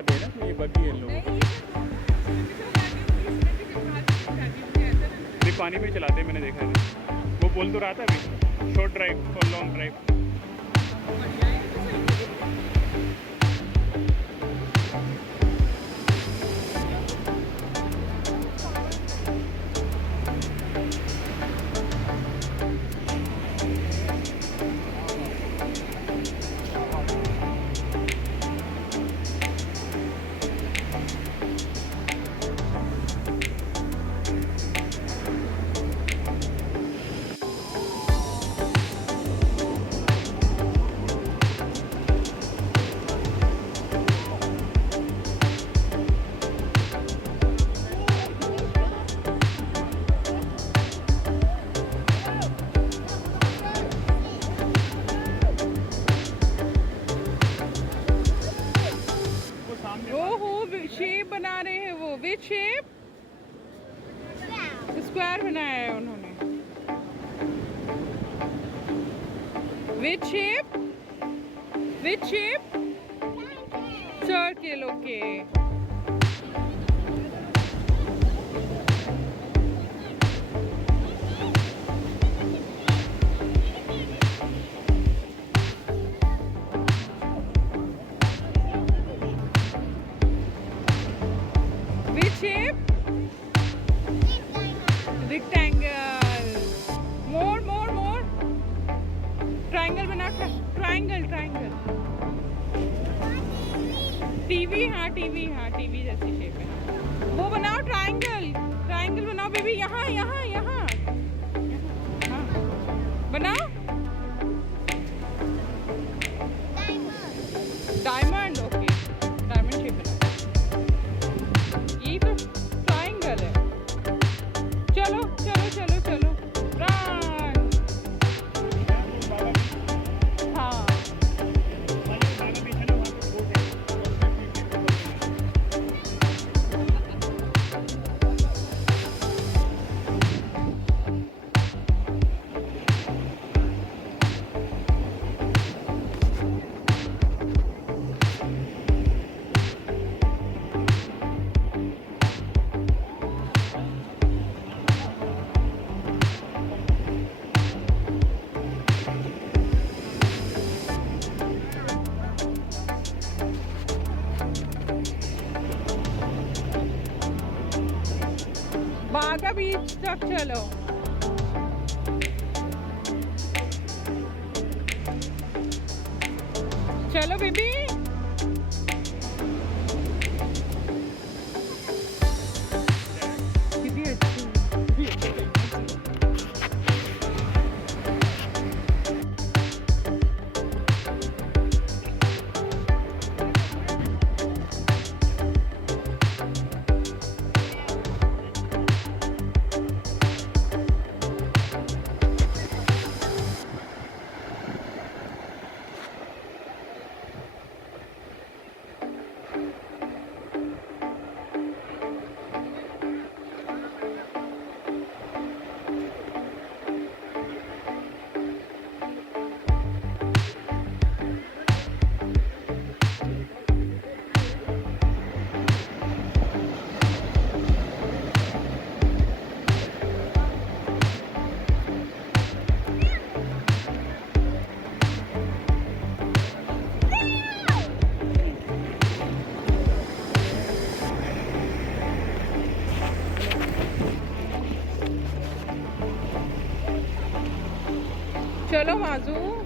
आते हैं ना, तो ये बग्गी है लोग ये पानी में चलाते हैं, मैंने देखा है। वो बोल तो रहा था अभी शॉर्ट ड्राइव और लॉन्ग ड्राइव। शेप बना रहे हैं वो, विच शेप? स्क्वायर बनाया है उन्होंने। Which shape? Which shape? Circle, okay. Shape? Rectangle. More. Triangle बना, triangle. टीवी, हाँ टीवी जैसी शेप है। वो बनाओ ट्रायंगल बनाओ बेबी, यहाँ हाँ बनाओ। डायमंड, ओके, डायमंड शेप बनाओ। ये तो ट्रायंगल है। चलो रन। हाँ बागा बीच तक चलो। चलो बेबी। कितनी अच्छी। चलो माजू।